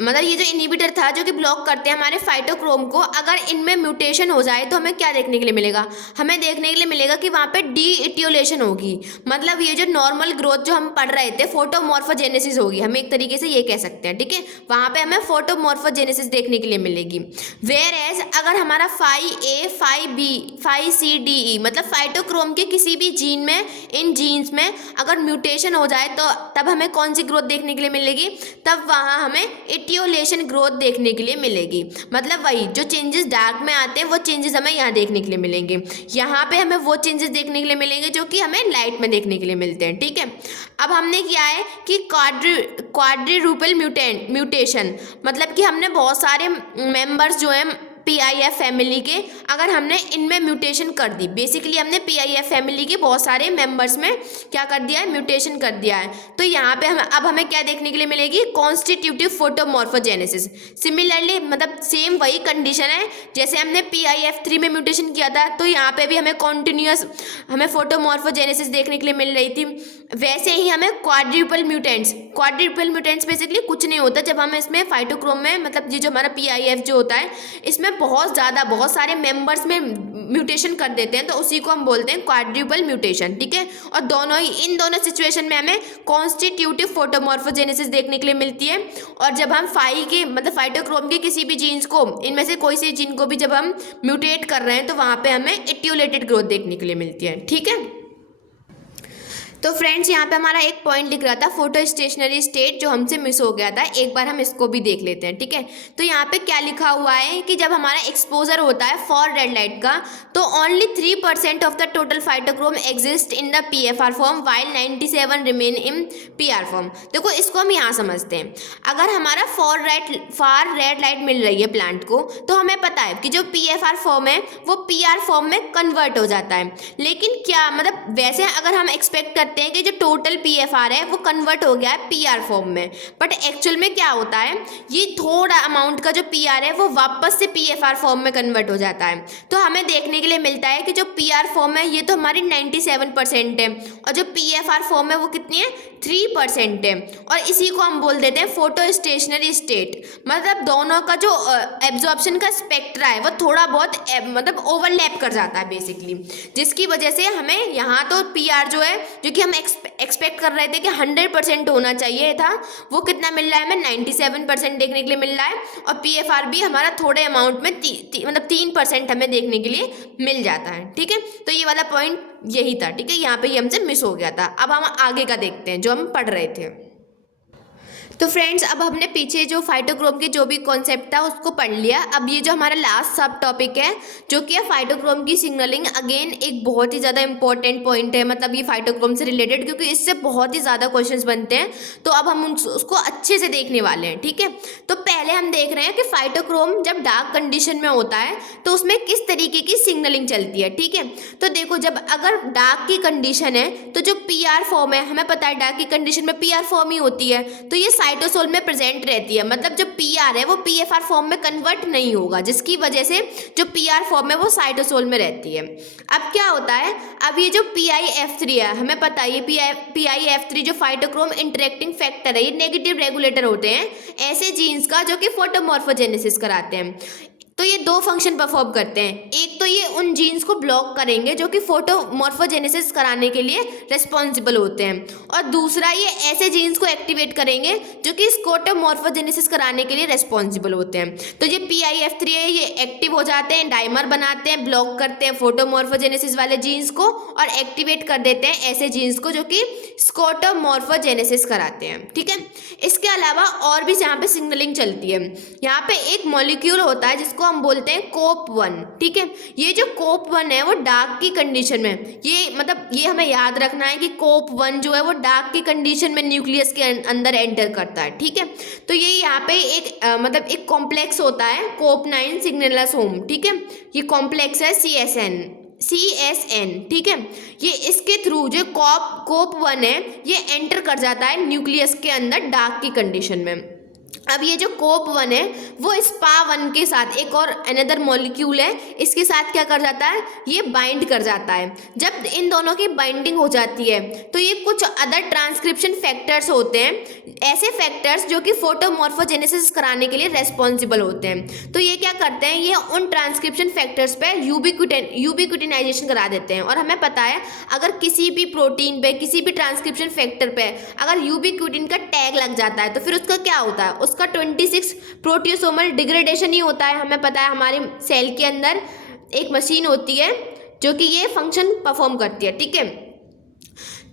मतलब ये जो इनहिबिटर था जो कि ब्लॉक करते हैं हमारे फाइटोक्रोम को, अगर इनमें म्यूटेशन हो जाए तो हमें क्या देखने के लिए मिलेगा, हमें देखने के लिए मिलेगा कि वहाँ पे डीइटियोलेशन होगी। मतलब ये जो नॉर्मल ग्रोथ जो हम पढ़ रहे थे, फोटोमॉर्फोजेनेसिस होगी, हम एक तरीके से ये कह सकते हैं, ठीक है। वहाँ पे हमें फोटोमॉर्फोजेनेसिस देखने के लिए मिलेगी। वेयर एज अगर हमारा 5A 5B 5C DE मतलब फाइटोक्रोम के किसी भी जीन में, इन जीन्स में अगर म्यूटेशन हो जाए तो तब हमें कौन सी ग्रोथ देखने के लिए मिलेगी, तब वहाँ हमें इटियोलेशन ग्रोथ देखने के लिए मिलेगी। मतलब वही जो चेंजेस डार्क में आते हैं वो चेंजेस हमें यहाँ देखने के लिए मिलेंगे। यहाँ पे हमें वो चेंजेस देखने के लिए मिलेंगे जो कि हमें लाइट में देखने के लिए मिलते हैं, ठीक है। अब हमने किया है कि क्वाड्रिरूपल म्यूटेशन, मतलब कि हमने बहुत सारे मेंबर्स जो हैं PIF फैमिली के, अगर हमने इनमें म्यूटेशन कर दी, बेसिकली हमने PIF फैमिली के बहुत सारे मेंबर्स में क्या कर दिया है, म्यूटेशन कर दिया है। तो यहाँ पे अब हमें क्या देखने के लिए मिलेगी, कॉन्स्टिट्यूटिव फोटोमॉर्फोजेनेसिस। सिमिलरली मतलब सेम वही कंडीशन है जैसे हमने PIF3 में म्यूटेशन किया था, तो यहाँ पे भी हमें कॉन्टिन्यूस हमें फोटोमॉर्फोजेनेसिस देखने के लिए मिल रही थी। वैसे ही हमें क्वाड्रुपल म्यूटेंट्स बेसिकली कुछ नहीं होता जब हम इसमें फाइटोक्रोम में, मतलब ये जो हमारा PIF जो होता है इसमें बहुत सारे मेंबर्स में म्यूटेशन कर देते हैं, तो उसी को हम बोलते हैं क्वाड्रुपल म्यूटेशन, ठीक है। और इन दोनों सिचुएशन में हमें कॉन्स्टिट्यूटिव फोटोमॉर्फोजेनेसिस देखने के लिए मिलती है। और जब हम मतलब फाइटोक्रोम के किसी भी जीन्स को, इनमें से कोई से जीन को भी जब हम म्यूटेट कर रहे हैं तो वहाँ पे हमें इटियोलेटेड ग्रोथ देखने के लिए मिलती है, ठीक है। तो फ्रेंड्स यहाँ पे हमारा एक पॉइंट लिख रहा था फोटो स्टेशनरी स्टेट, जो हमसे मिस हो गया था, एक बार हम इसको भी देख लेते हैं, ठीक है। तो यहाँ पे क्या लिखा हुआ है कि जब हमारा एक्सपोजर होता है फॉर रेड लाइट का, तो only 3% of the total phytochrome exist in the PFR form while 97 remain in PR form. देखो इसको हम यहाँ समझते हैं, अगर हमारा फार रेड लाइट मिल रही है प्लांट को, तो हमें पता है कि जो PFR फॉर्म है वो PR फॉर्म में कन्वर्ट हो जाता है। लेकिन क्या मतलब वैसे अगर हम एक्सपेक्ट हैं कि जो टोटल PFR है वो कन्वर्ट हो गया है PR फॉर्म में, बट एक्चुअल में क्या होता है, ये थोड़ा अमाउंट का जो PR है वो वापस से PFR फॉर्म में कन्वर्ट हो जाता है। तो हमें देखने के लिए मिलता है कि जो PR फॉर्म है ये तो हमारी 97% है, और जो PFR फॉर्म है वो कितनी है, 3% है। और इसी को हम बोल देते हैं फोटो स्टेशनरी स्टेट। मतलब दोनों का जो एब्जॉर्प्शन का स्पेक्ट्रा है वो थोड़ा बहुत मतलब ओवरलैप कर जाता है बेसिकली, जिसकी वजह से हमें यहाँ तो PR जो है, जो कि हम एक्सपेक्ट कर रहे थे कि 100% होना चाहिए था, वो कितना मिल रहा है, हमें 97% देखने के लिए मिल रहा है। और PFR भी हमारा थोड़े अमाउंट में मतलब 3% हमें देखने के लिए मिल जाता है, ठीक है। तो ये वाला पॉइंट यही था, ठीक है, यहाँ पे ये हमसे मिस हो गया था। अब हम आगे का देखते हैं जो हम पढ़ रहे थे। तो फ्रेंड्स अब हमने पीछे जो फाइटोक्रोम के जो भी कॉन्सेप्ट था उसको पढ़ लिया। अब ये जो हमारा लास्ट सब टॉपिक है जो कि है फाइटोक्रोम की सिग्नलिंग, अगेन एक बहुत ही ज़्यादा इंपॉर्टेंट पॉइंट है, मतलब ये फाइटोक्रोम से रिलेटेड, क्योंकि इससे बहुत ही ज़्यादा क्वेश्चंस बनते हैं। तो अब हम उसको अच्छे से देखने वाले हैं, ठीक है। तो पहले हम देख रहे हैं कि फाइटोक्रोम जब डार्क कंडीशन में होता है तो उसमें किस तरीके की सिग्नलिंग चलती है, ठीक है। तो देखो जब अगर डार्क की कंडीशन है तो जो PR फॉर्म है, हमें पता है डार्क की कंडीशन में PR फॉर्म ही होती है, तो ये साइटोसोल में प्रेजेंट रहती है। मतलब जो PR है वो PFR फॉर्म में कन्वर्ट नहीं होगा, जिसकी वजह से जो PR फॉर्म है वो साइटोसोल में रहती है। अब क्या होता है, अब ये जो PIF3 है, हमें पता है ये PIF3 जो फाइटोक्रोम इंटरेक्टिंग फैक्टर है, ये नेगेटिव रेगुलेटर होते हैं ऐसे जीन्स का जो कि फोटोमॉर्फोजेनेसिस कराते हैं। तो ये दो फंक्शन परफॉर्म करते हैं। एक तो ये उन जीन्स को ब्लॉक करेंगे जो कि फोटोमॉर्फोजेनेसिस कराने के लिए रिस्पॉन्सिबल होते हैं, और दूसरा ये ऐसे जीन्स को एक्टिवेट करेंगे जो कि स्कोटोमॉर्फोजेनेसिस कराने के लिए रिस्पॉन्सिबल होते हैं। तो ये PIF3 है, ये एक्टिव हो जाते हैं, डाइमर बनाते हैं, ब्लॉक करते हैं फोटोमॉर्फोजेनेसिस वाले जीन्स को और एक्टिवेट कर देते हैं ऐसे जीन्स को जो कि स्कोटोमॉर्फोजेनेसिस कराते हैं। ठीक है, इसके अलावा और भी यहाँ पे सिग्नलिंग चलती है। यहाँ पे एक मॉलिक्यूल होता है जिसको हम बोलते हैं COP1। ठीक है, ये जो COP1 है वो डार्क की कंडीशन में, ये हमें याद रखना है कि COP1 जो है वो डार्क की कंडीशन में न्यूक्लियस के अंदर एंटर करता है। ठीक है, तो ये यहाँ पे एक कॉम्प्लेक्स होता है COP9 सिग्नलोसोम। ठीक है, ये कॉम्प्लेक्स है CSN। ठीक है, ये इसके थ्रू जो COP1 है ये एंटर कर जाता है न्यूक्लियस के अंदर डार्क की कंडीशन में। अब ये जो COP1 है वो SPA1 के साथ एक और अनदर मॉलिक्यूल है, इसके साथ क्या कर जाता है, ये बाइंड कर जाता है। जब इन दोनों की बाइंडिंग हो जाती है तो ये कुछ अदर ट्रांसक्रिप्शन फैक्टर्स होते हैं, ऐसे फैक्टर्स जो कि फोटोमॉर्फोजेनेसिस कराने के लिए रेस्पॉन्सिबल होते हैं। तो ये क्या करते हैं, ये उन ट्रांसक्रिप्शन फैक्टर्स पे यूबिक्विटिनाइजेशन करा देते हैं। और हमें पता है अगर किसी भी प्रोटीन पे, किसी भी ट्रांसक्रिप्शन फैक्टर पे अगर यूबिक्विटिन का टैग लग जाता है तो फिर उसका क्या होता है, उसका 26 प्रोटियोसोमल डिग्रेडेशन ही होता है। हमें पता है हमारे सेल के अंदर एक मशीन होती है जो कि ये फंक्शन परफॉर्म करती है। ठीक है,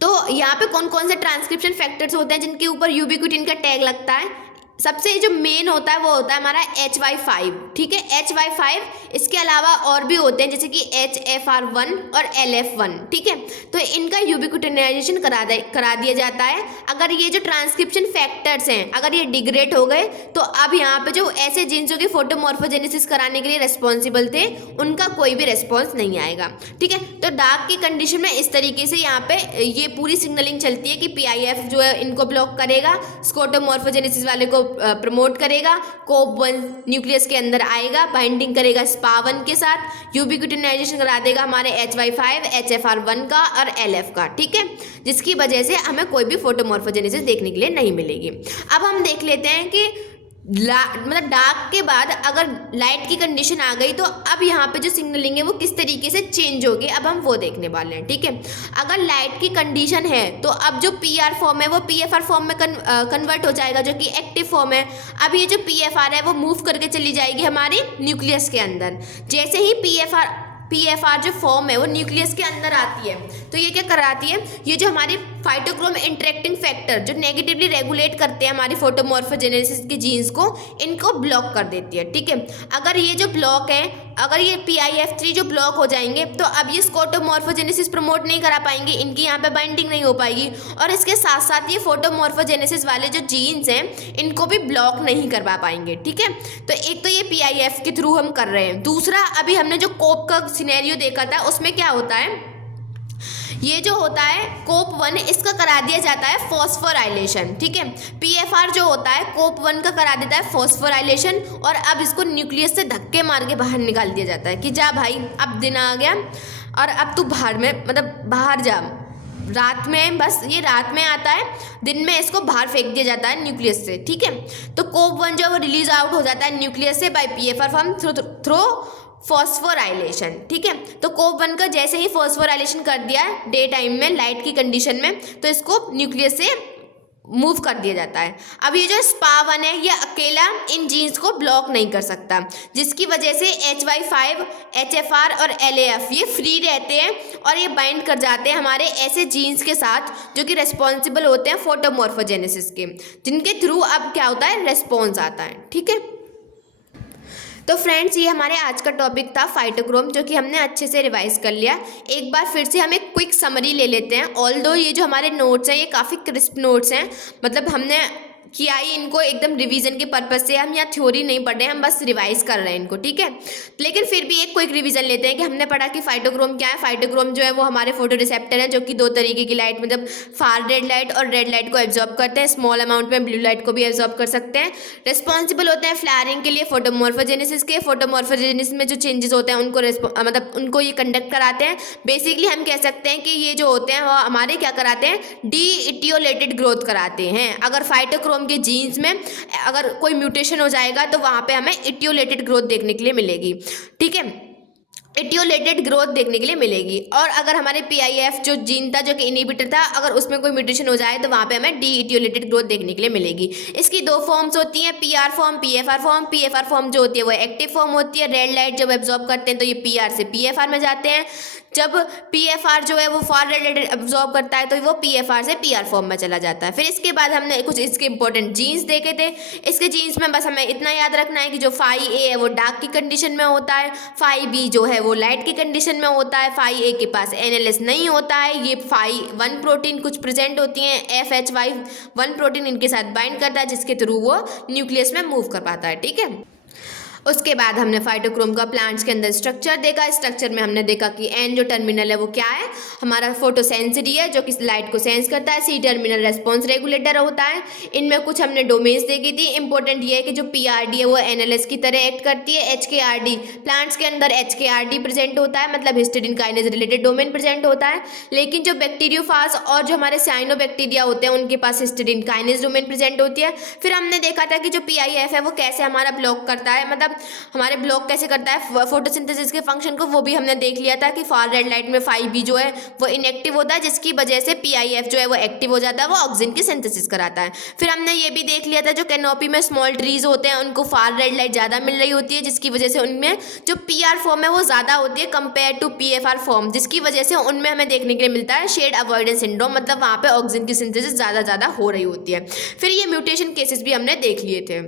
तो यहाँ पे कौन कौन से ट्रांसक्रिप्शन फैक्टर्स होते हैं जिनके ऊपर यूबिक्विटिन का टैग लगता है। सबसे जो मेन होता है वो होता है हमारा HY5। ठीक है, HY5, इसके अलावा और भी होते हैं जैसे कि HFR1 और LF1। ठीक है, तो इनका यूबिक्विटिनाइजेशन करा दिया जाता है। अगर ये जो ट्रांसक्रिप्शन फैक्टर्स हैं अगर ये डिग्रेड हो गए तो अब यहाँ पे जो ऐसे जीन्स जो कि फोटोमॉर्फोजेनेसिस कराने के लिए रिस्पॉन्सिबल थे उनका कोई भी रिस्पॉन्स नहीं आएगा। ठीक है, तो डार्क की कंडीशन में इस तरीके से यहाँ पे ये पूरी सिग्नलिंग चलती है कि PIF जो है इनको ब्लॉक करेगा, स्कोटोमॉर्फोजेनेसिस वाले को प्रमोट करेगा, COP1 न्यूक्लियस के अंदर आएगा, बाइंडिंग करेगा SPA1 के साथ, यूबिक्विटिनाइजेशन करा देगा हमारे HY5, HFR1 का और LF का। ठीक है, जिसकी वजह से हमें कोई भी फोटोमॉर्फोजेनेसिस देखने के लिए नहीं मिलेगी। अब हम देख लेते हैं कि डार्क के बाद अगर लाइट की कंडीशन आ गई तो अब यहाँ पे जो सिग्नलिंग है वो किस तरीके से चेंज होगी, अब हम वो देखने वाले हैं। ठीक है, अगर लाइट की कंडीशन है तो अब जो PR फॉर्म है वो PFR फॉर्म में कन्वर्ट हो जाएगा जो कि एक्टिव फॉर्म है। अब ये जो PFR है वो मूव करके चली जाएगी हमारी न्यूक्लियस के अंदर। जैसे ही PFR जो फॉर्म है वो न्यूक्लियस के अंदर आती है तो ये क्या कराती है, ये जो हमारी फाइटोक्रोम इंटरेक्टिंग फैक्टर जो नेगेटिवली रेगुलेट करते हैं हमारी फोटोमॉर्फोजेनेसिस के जीन्स को, इनको ब्लॉक कर देती है। ठीक है, अगर ये जो ब्लॉक है, अगर ये PIF3 जो ब्लॉक हो जाएंगे तो अब ये स्कोटोमॉर्फोजेनेसिस प्रमोट नहीं करा पाएंगे, इनकी यहाँ पे बाइंडिंग नहीं हो पाएगी और इसके साथ साथ ये फोटोमॉर्फोजेनेसिस वाले जो जीन्स हैं इनको भी ब्लॉक नहीं करवा पाएंगे। ठीक है, तो एक तो ये PIF के थ्रू हम कर रहे हैं। दूसरा, अभी हमने जो COP का सिनेरियो देखा था उसमें क्या होता है, ये जो होता है COP1 इसका करा दिया जाता है फॉस्फोराइलेशन। ठीक है, PFR जो होता है COP1 का करा देता है फॉस्फोराइलेशन और अब इसको न्यूक्लियस से धक्के मार के बाहर निकाल दिया जाता है कि जा भाई अब दिन आ गया और अब तू बाहर में बाहर जा। रात में, बस ये रात में आता है, दिन में इसको बाहर फेंक दिया जाता है न्यूक्लियस से। ठीक है, तो COP1 जो है वो रिलीज आउट हो जाता है न्यूक्लियस से by PFR form through phosphorylation. ठीक है, तो COP1 का जैसे ही फॉस्फोराइलेशन कर दिया है डे टाइम में लाइट की कंडीशन में तो इसको न्यूक्लियस से मूव कर दिया जाता है। अब ये जो SPA1 है ये अकेला इन जीन्स को ब्लॉक नहीं कर सकता, जिसकी वजह से HY5, HFR और LAF ये फ्री रहते हैं और ये बाइंड कर जाते हैं हमारे ऐसे जीन्स के साथ जो कि रेस्पॉन्सिबल होते हैं फोटोमॉर्फोजेनेसिस के, जिनके थ्रू अब क्या होता है, रेस्पॉन्स आता है। ठीक है, तो फ्रेंड्स ये हमारे आज का टॉपिक था फाइटोक्रोम, जो कि हमने अच्छे से रिवाइज कर लिया। एक बार फिर से हम एक क्विक समरी ले लेते हैं। ऑल्दो ये जो हमारे नोट्स हैं ये काफ़ी क्रिस्प नोट्स हैं, हमने किया ही इनको एकदम रिवीजन के पर्पज से, हम यहाँ थ्योरी नहीं पढ़ रहे हैं, हम बस रिवाइज कर रहे हैं इनको। ठीक है, लेकिन फिर भी एक क्विक रिवीजन लेते हैं कि हमने पढ़ा कि फाइटोक्रोम क्या है। फाइटोक्रोम जो है वो हमारे फोटो रिसेप्टर हैं जो कि दो तरीके की लाइट फार रेड लाइट और रेड लाइट को एब्जॉर्ब करते हैं, स्मॉल अमाउंट में ब्लू लाइट को भी एब्जॉर्ब कर सकते हैं। रिस्पॉन्सिबल होते हैं फ्लायरिंग के लिए फोटोमॉर्फोजेनेसिस के। फोटोमॉर्फोजेनेसिस में जो चेंजेस होते हैं उनको ये कंडक्ट कराते हैं। बेसिकली हम कह सकते हैं कि ये जो होते हैं वो हमारे क्या कराते हैं, डी इटियोलेटेड ग्रोथ कराते हैं। अगर फाइटोक्रोम फाइटोक्रोम के जीन्स में अगर कोई म्यूटेशन हो जाएगा तो वहाँ पे हमें इटियोलेटेड ग्रोथ देखने के लिए मिलेगी, ठीक है, इटियोलेटेड ग्रोथ देखने के लिए मिलेगी। और अगर हमारे PIF जो जीन था जो कि इनहिबिटर था, अगर उसमें कोई म्यूटेशन हो जाए तो वहाँ पे हमें डी इटियोलेटेड ग्रोथ देखने के लिए मिलेगी। इसकी दो फॉर्म्स होती हैं, PR form, PFR form. PFR form जो होती है वो एक्टिव फॉर्म होती है, रेड लाइट जब एब्जॉर्ब करते हैं तो ये PR से PFR में जाते हैं। जब PFR जो है वो फार रेड लाइट एब्जॉर्ब करता है तो वो PFR से PR फॉर्म में चला जाता है। फिर इसके बाद हमने कुछ इसके इंपॉर्टेंट जीन्स देखे थे। इसके जीन्स में बस हमें इतना याद रखना है कि जो 5A है वो डार्क की कंडीशन में होता है, 5B जो है वो लाइट की कंडीशन में होता है, 5A के पास NLS नहीं होता है, ये 5 प्रोटीन कुछ प्रेजेंट होती हैं, FHY1 प्रोटीन इनके साथ बाइंड करता है जिसके थ्रू वो न्यूक्लियस में मूव कर पाता है, ठीक है। उसके बाद हमने फाइटोक्रोम का प्लांट्स के अंदर स्ट्रक्चर देखा। स्ट्रक्चर में हमने देखा कि N जो टर्मिनल है वो क्या है, हमारा फोटोसेंसरी है जो कि लाइट को सेंस करता है, C टर्मिनल रेस्पॉन्स रेगुलेटर होता है। इनमें कुछ हमने डोमेन्स देखी थी। इंपॉर्टेंट ये है कि जो PRD है वो NLS की तरह एक्ट करती है। HKRD प्लांट्स के अंदर HKRD प्रेजेंट होता है, मतलब histidine kinase related domain present होता है। लेकिन जो बैक्टीरियोफाज और जो हमारे साइनोबैक्टीरिया होते हैं उनके पास हिस्टिडीन काइनेज डोमेन प्रेजेंट होती है। फिर हमने देखा था कि जो PIF है वो कैसे हमारा ब्लॉक करता है, मतलब हमारे ब्लॉक कैसे करता है फोटोसिंथेसिस के फंक्शन को, वो भी हमने देख लिया था कि फार रेड लाइट में 5B जो है वो इनएक्टिव होता है जिसकी वजह से PIF जो है वो एक्टिव हो जाता है, वो ऑक्सीजन की सिंथेसिस कराता है। फिर हमने ये भी देख लिया था जो कैनोपी में स्मॉल ट्रीज होते हैं उनको फार रेड लाइट ज़्यादा मिल रही होती है जिसकी वजह से उनमें जो PR फॉर्म है वो ज़्यादा होती है कंपेयर टू PFR फॉर्म, जिसकी वजह से उनमें हमें देखने के लिए मिलता है शेड अवॉइडेंस सिंड्रोम, मतलब वहाँ पे ऑक्सीजन की सिंथेसिस ज़्यादा हो रही होती है। फिर ये म्यूटेशन केसेस भी हमने देख लिए थे।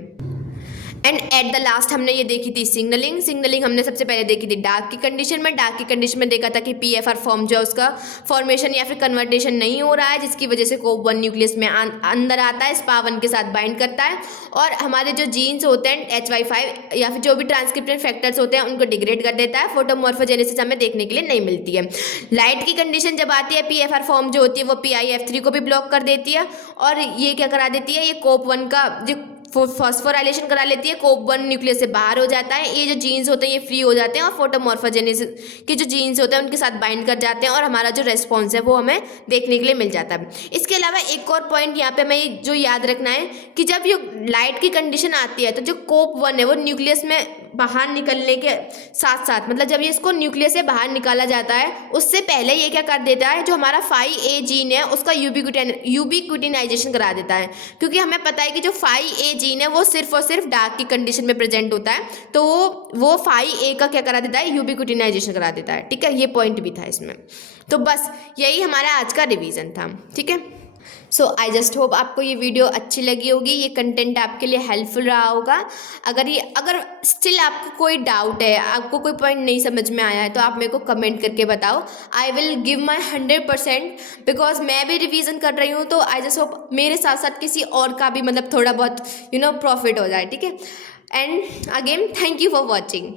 एंड एट द लास्ट हमने ये देखी थी सिग्नलिंग हमने सबसे पहले देखी थी डार्क की कंडीशन में देखा था कि PFR फॉर्म जो है उसका फॉर्मेशन या फिर कन्वर्टेशन नहीं हो रहा है जिसकी वजह से COP1 न्यूक्लियस में अंदर आता है, SPA1 के साथ बाइंड करता है और हमारे जो जीन्स होते हैं HY5 या फिर जो भी ट्रांसक्रिप्शन फैक्टर्स होते हैं उनको डिग्रेड कर देता है। फोटोमॉर्फोजेनेसिस हमें देखने के लिए नहीं मिलती है। लाइट की कंडीशन जब आती है PFR फॉर्म जो होती है वो PIF3 को भी ब्लॉक कर देती है और ये क्या करा देती है, ये COP1 का जो फॉस्फोराइलेशन करा लेती है, COP1 न्यूक्लियस से बाहर हो जाता है, ये जो जीन्स होते हैं ये फ्री हो जाते हैं और फोटोमॉर्फोजेनेसिस के जो जीन्स होते हैं उनके साथ बाइंड कर जाते हैं और हमारा जो रेस्पॉन्स है वो हमें देखने के लिए मिल जाता है। इसके अलावा एक और पॉइंट यहाँ पे हमें जो याद रखना है कि जब ये लाइट की कंडीशन आती है तो जो COP1 है वो न्यूक्लियस में बाहर निकलने के साथ साथ, मतलब जब ये इसको न्यूक्लियस से बाहर निकाला जाता है उससे पहले ये क्या कर देता है, जो हमारा 5A जीन है उसका यूबिक्विटिनाइजेशन करा देता है, क्योंकि हमें पता है कि जो 5A जीन है वो सिर्फ और सिर्फ डार्क की कंडीशन में प्रेजेंट होता है, तो वो 5A का क्या करा देता है, यूबिक्विटिनाइजेशन करा देता है, ठीक है। ये पॉइंट भी था इसमें। तो बस यही हमारा आज का रिवीजन था, ठीक है। सो आई जस्ट होप आपको ये वीडियो अच्छी लगी होगी, ये कंटेंट आपके लिए हेल्पफुल रहा होगा। अगर स्टिल आपको कोई डाउट है, आपको कोई पॉइंट नहीं समझ में आया है तो आप मेरे को कमेंट करके बताओ। I will give my 100% because मैं भी रिवीजन कर रही हूँ, तो आई जस्ट होप मेरे साथ साथ किसी और का भी मतलब थोड़ा बहुत प्रॉफिट हो जाए, ठीक है। And again thank you for watching.